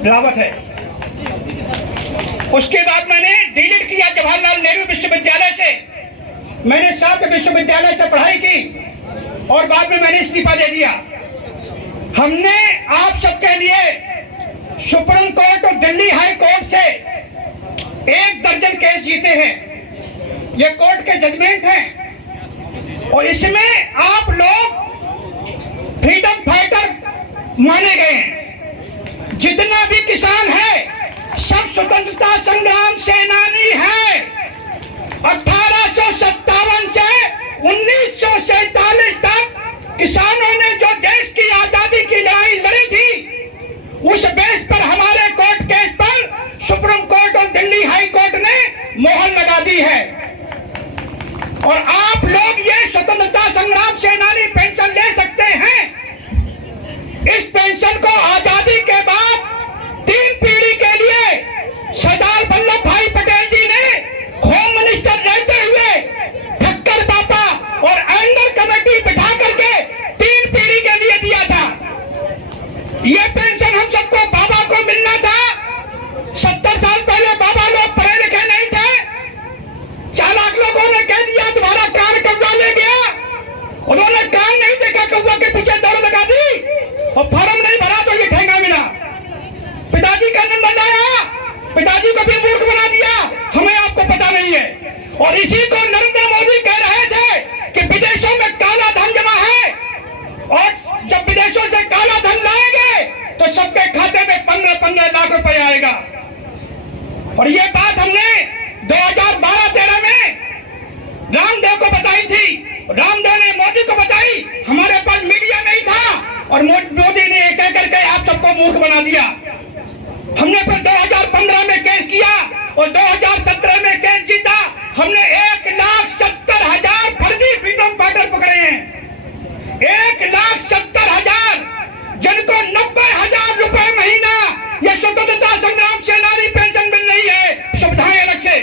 रावत है। उसके बाद मैंने डिलीट किया जवाहरलाल नेहरू विश्वविद्यालय से। मैंने 7 विश्वविद्यालय से पढ़ाई की और बाद में मैंने इस्तीफा दे दिया। हमने आप सबके लिए सुप्रीम कोर्ट और दिल्ली हाई कोर्ट से 1 दर्जन केस जीते हैं। ये कोर्ट के जजमेंट हैं और इसमें आप लोग फ्रीडम फाइटर माने गए हैं। जितना भी किसान है सब स्वतंत्रता संग्राम सेनानी है। 1857 से 1947 तक किसानों ने जो देश की आजादी की लड़ाई लड़ी थी, उस बेस पर हमारे कोर्ट केस पर सुप्रीम कोर्ट और दिल्ली हाई कोर्ट ने मोहर लगा दी है। और आप लोग ये स्वतंत्रता संग्राम सेनानी पेंशन ले सकते हैं। इस पेंशन को आजादी के बाद 3 पीढ़ी के लिए सरदार वल्लभ भाई पटेल जी ने होम मिनिस्टर रहते हुए ठक्कर पापा और एंगर कमेटी बिठा करके 3 पीढ़ी के लिए दिया था। ये पेंशन हम सबको बाबा को मिलना था। 70 साल पहले बाबा लोग पढ़े लिखे नहीं थे। चालाक लोगों ने कह दिया तुम्हारा कान कौवा ले गया। उन्होंने कान नहीं देखा, कौवा के पीछे दौड़ लगा दी और फॉर्म नहीं भरा तो ये ठेंगा मिला। पिताजी का नंबर लाया, पिताजी को भी मूर्ख बना दिया। हमें आपको पता नहीं है। और इसी को नरेंद्र मोदी कह रहे थे कि विदेशों में काला धन जमा है और जब विदेशों से काला धन लाएंगे तो सबके खाते में 15-15 लाख रुपए आएगा। और ये बात हमने 2012-13 में रामदेव को बताई थी। रामदेव ने मोदी को बताई। हमारे पास मीडिया नहीं था और मोदी ने एक एक करके आप सबको मूर्ख बना दिया। हमने फिर 2015 में केस किया और 2017 में केस जीता। हमने 1,70,000 फर्जी फ्रीडम फाइटर पकड़े हैं। 1,70,000 जिनको 90,000 रुपए महीना ये स्वतंत्रता संग्राम सेनानी पेंशन मिल रही है, सुविधाएं अलग से।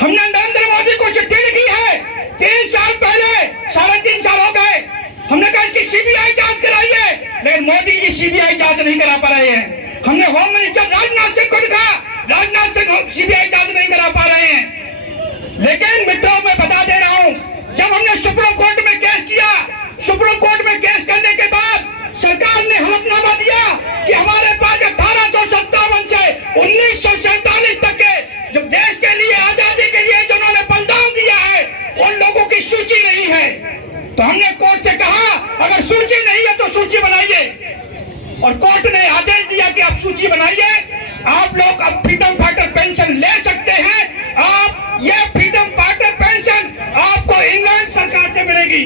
हमने नरेंद्र मोदी को चिट्ठी लिखी है 3 साल पहले, 3.5 साल हो गए। हमने कहा इसकी सीबीआई जांच कराइए, लेकिन मोदी जी सीबीआई जांच नहीं करा पा रहे हैं। हमने होम मिनिस्टर राजनाथ सिंह को लिखा, राजनाथ सिंह सीबीआई जांच नहीं करा पा रहे हैं। लेकिन मित्रों मैं बता दे रहा हूं, जब हमने सुप्रीम कोर्ट में केस किया, सुप्रीम कोर्ट में केस करने के बाद सरकार ने हलफनामा दिया कि हमारे पास 1857 से 1947 तक के जो देश के लिए आजादी के लिए जिन्होंने बलिदान दिया है उन लोगों की सूची नहीं है। तो हमने कोर्ट से कहा अगर सूची नहीं है तो सूची बनाइए और कोर्ट ने आदेश दिया कि आप सूची बनाइए। आप लोग अब फ्रीडम फाइटर पेंशन ले सकते हैं। आप ये फ्रीडम फाइटर पेंशन आपको इंग्लैंड सरकार से मिलेगी।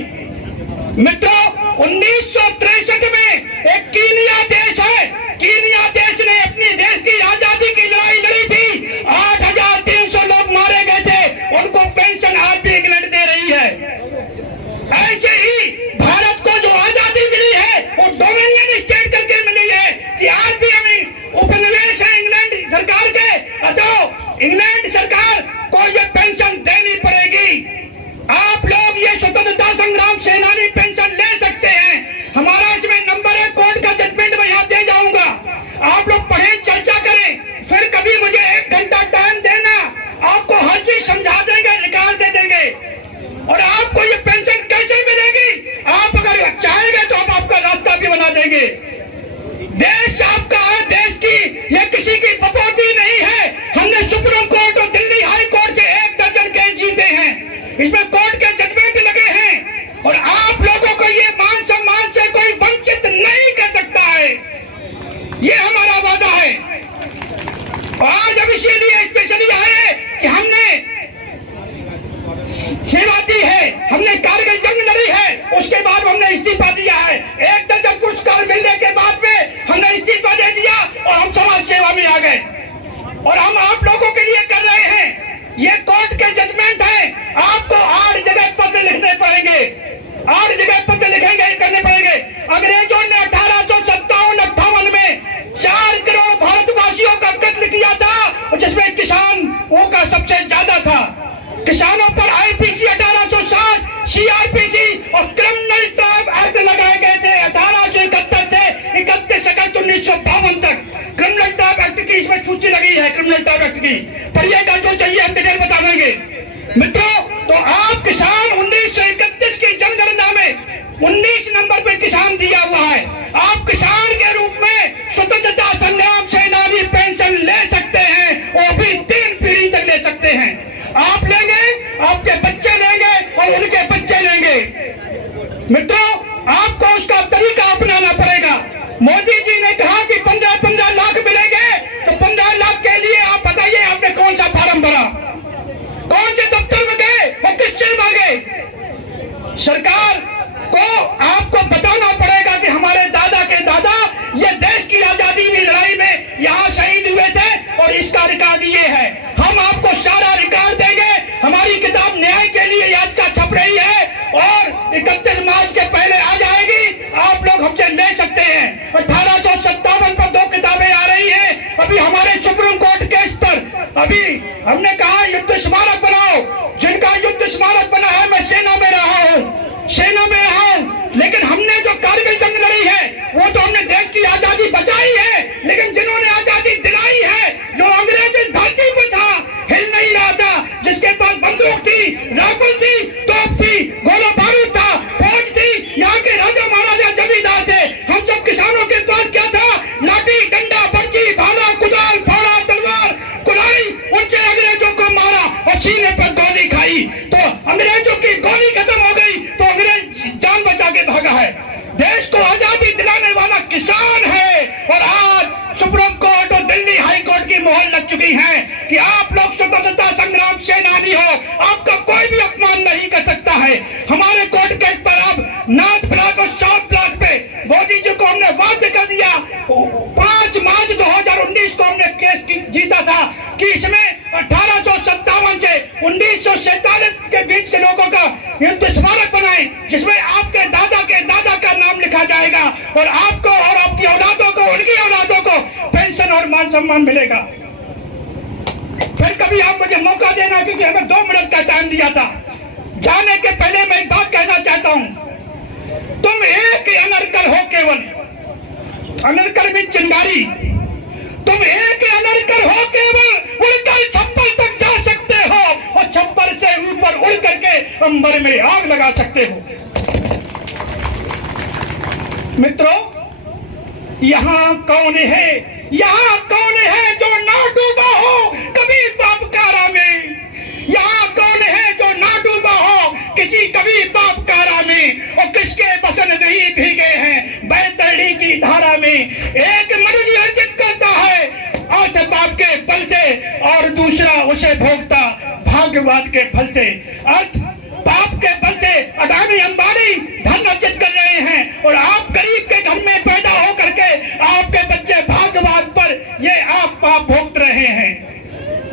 मित्रों 1963 में एक कीनिया देश है, कीनिया देश ने अपनी देश की आजादी की लड़ाई लड़ी थी। 8,300 लोग मारे गए थे, उनको पेंशन आज भी इंग्लैंड दे रही है। ऐसे ही भारत को जो आजादी मिली है वो डोमिनियन स्टेट करके मिली है कि आज भी हमें उपनिवेश है इंग्लैंड सरकार के, तो इंग्लैंड सरकार को ये पेंशन देनी पड़ेगी। आप लोग ये स्वतंत्रता संग्राम सेनानी पेंशन ले सकते हैं। हमारा इसमें नंबर है, कोर्ट का जजमेंट मैं यहाँ दे जाऊंगा। आप लोग पढ़े, चर्चा करें, फिर कभी मुझे 1 घंटा टाइम देना, आपको हर चीज समझा देंगे, निकाल दे देंगे। और आपको ये पेंशन कैसे मिलेगी, आप अगर चाहेंगे तो हम आपका रास्ता भी बना देंगे। देश आपका है, देश की ये किसी की बपौती नहीं है। हमने सुप्रीम कोर्ट और दिल्ली हाई कोर्ट से 1 दर्जन केस जीते हैं, इसमें कोर्ट के जजमेंट लगे हैं। और आप लोगों को ये मान सम्मान से कोई वंचित नहीं कर सकता है, ये हमारा वादा है। और आज अब इसीलिए स्पेशली आए कि हमने सेवा दी है, हमने कारगिल जंग लड़ी है, उसके बाद हमने इस्तीफा दिया है। 1 दर्जन पुरस्कार मिलने के बाद में हमने इस्तीफा दे दिया और हम समाज सेवा में आ गए। और हम आप लोगों के लिए कर रहे हैं। ये कोर्ट के जजमेंट है। आपको 8 जगह पत्र लिखने पड़ेंगे, 8 जगह पत्र लिखेंगे, करने पड़ेंगे। अंग्रेजों ने 1857-58 में 4 करोड़ भारतवासियों का कत्ल किया था, जिसमें किसानों का सबसे ज्यादा था। किसानों पर आईपीसी 1860, सीआरपीसी और क्रिमिनल ट्राइब एक्ट लगाए गए थे 1871 से 31 अगस्त 1952 तक। क्रिमिनल है क्रिमिनल टैक्स एक्ट की, पढ़िएगा, जो चाहिए हम डिटेल बता देंगे। मित्रों, तो आप किसान 1931 की जनगणना में 19 नंबर पे किसान दिया हुआ है। आप किसान के रूप में स्वतंत्रता संग्राम सेनानी पेंशन ले सकते हैं, वो भी 3 पीढ़ी तक ले सकते हैं। आप लेंगे, आपके बच्चे लेंगे और उनके बच्चे लेंगे। मित्रों, आपको उसका तरीका अपनाना पड़ेगा। मोदी जी ने कहा कि 15-15 लाख मिलेंगे, तो 15 लाख के लिए आप बताइए आपने कौन सा फार्म भरा, कौन से दफ्तर में गए और किससे मांगे। सरकार को आपको बताना पड़ेगा कि हमारे दादा के दादा ये देश की आजादी की लड़ाई में यहाँ शहीद हुए थे और इसका रिकॉर्ड ये है। हम आपको सारा रिकॉर्ड देंगे। हमारी किताब न्याय के लिए आज का छप रही है और 31 मार्च के पहले आ जाएगी। आप लोग हमसे ले सकते हैं। 1857 पर 2 किताबें आ रही हैं। अभी हमारे सुप्रीम कोर्ट केस पर अभी हमने कहा युद्ध स्मारक बनाओ। जिनका युद्ध स्मारक बना है, मैं सेना में रहा हूँ, लेकिन हमने जो कारगिल जंग लड़ी है वो तो हमने देश की आजादी बचाई है, लेकिन जिन्होंने आजादी दिलाई है, जो अंग्रेज इस धरती पर था, हिल नहीं रहा था, जिसके पास बंदूक थी, राइफल थी, तोप थी, गोला बारूद था, फौज थी, यहाँ के राजा महाराजा जमींदार थे। हम सब किसानों के पास क्या था? लाठी, डंडा, बर्छी, भाला, कुदाल, फावड़ा, तलवार, कुल्हाड़ी। उनसे अंग्रेजों को मारा और सीने पर गोली खाई, तो अंग्रेजों की गोली खत्म हो गई तो अंग्रेज जान बचा के भागा है। देश को आजादी दिलाने वाला किसान है। और आज सुप्रीम कोर्ट और दिल्ली हाई कोर्ट की मोहर लग चुकी है कि आप लोग स्वतंत्रता संग्राम सेनानी हो, आपका कोई भी अपमान नहीं कर सकता है। हमारे कोर्ट केस पर अब नॉर्थ ब्लॉक और साउथ ब्लॉक पे मोदी जी को हमने वादा कर दिया। 5 मार्च 2019 को हमने केस जीता था कि इसमें 1857 से 1947 के बीच के लोगों का युद्ध स्मारक बनाए, जिसमें आपके दादा के दादा का नाम लिखा जाएगा और आपको और आपकी औलादों को, उनकी औलादों को पेंशन और मान सम्मान मिलेगा। फिर कभी आप मुझे मौका देना, क्योंकि हमें 2 मिनट का टाइम दिया था। जाने के पहले मैं एक बात कहना चाहता हूं। तुम एक अनरकर हो, केवल अनरकर में चिंगारी। तुम एक अनरकर हो, केवल उड़कर छप्पर तक जा सकते हो और छप्पर से ऊपर उड़ करके अंबर में आग लगा सकते हो। मित्रों, यहाँ कौन है, यहाँ कौन है जो ना डूबा हो कभी पापकारा में? यहाँ कौन है जो ना डूबा हो किसी कभी पापकारा में? और किसके बसन नहीं भीगे हैं बैतरणी की धारा में? एक मनुष्य अर्जित करता है अर्थ पाप के बल से और दूसरा उसे भोगता भाग्यवाद के फल से। अर्थ पाप के बल से अडानी अंबानी धन अर्जित कर रहे हैं और आप गरीब के घर में पैदा हो करके आपके बच्चे भाग्यवाद पर ये आप पाप भोग रहे हैं।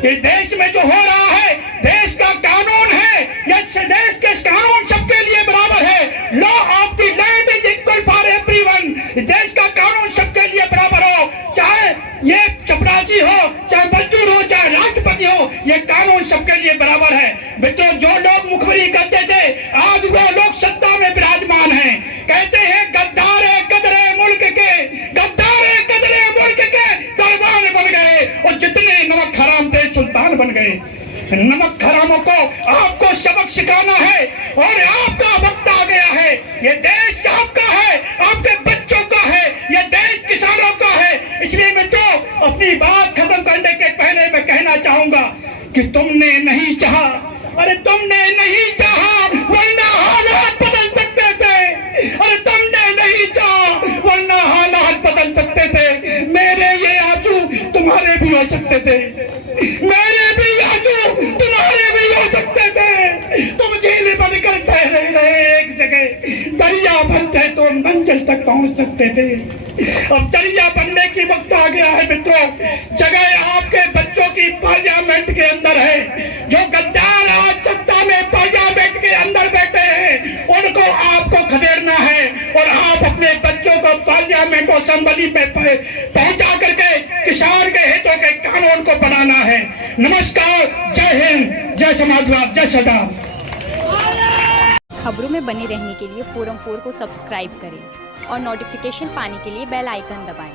ये देश में जो हो रहा है, देश का कानून है, ये देश के कानून सबके लिए बराबर है। Law of the land is equal for everyone. देश का कानून सबके लिए बराबर हो, चाहे ये चपरासी हो, चाहे मजदूर हो, चाहे राष्ट्रपति हो, ये कानून सबके लिए बराबर है। मित्रों, जो लोग मुखबिरी करते थे आज वो लोग सत्ता में विराजमान हैं। कहते हैं गद्दार है कदरे मुल्क के, गद्दार है कदरे मुल्क के दरबान बन गए और जितने नमक हराम थे सुल्तान बन गए। नमक हरामों को आपको सबक सिखाना है और आपका वक्त आ गया है। ये देश आपका है, आपके बच्चों का है, ये देश किसानों का है। इसलिए मित्रों, अपनी बात खत्म करने के पहले मैं कहना चाहूंगा कि तुमने नहीं चाहा, अरे तुमने नहीं चाहा वरना हालात बदल सकते थे। अरे तुमने नहीं चाहा वरना हालात बदल सकते थे। मेरे ये आंसू तुम्हारे भी हो सकते थे, मेरे भी आंसू तुम्हारे भी हो सकते थे। तुम झील बनकर ठहरे रहे एक जगह, दरिया बनते तो मंजिल तक पहुंच सकते थे। अब दरिया बनने की वक्त आ गया है मित्रों। जगह आपके बच्चों की पार्लियामेंट के अंदर है। जो गद्दार आज सत्ता में पार्लियामेंट के अंदर बैठे हैं उनको आपको खदेड़ना है और आप अपने बच्चों को पार्लियामेंट और असेंबली में पहुंचा करके किसान के हितों के कानून को बनाना है। नमस्कार, जय हिंद, जय समाजवाद, जय सरदार। खबरों में बने रहने के लिए फोरम 4 को सब्सक्राइब करें और नोटिफिकेशन पाने के लिए बेल आइकन दबाएं।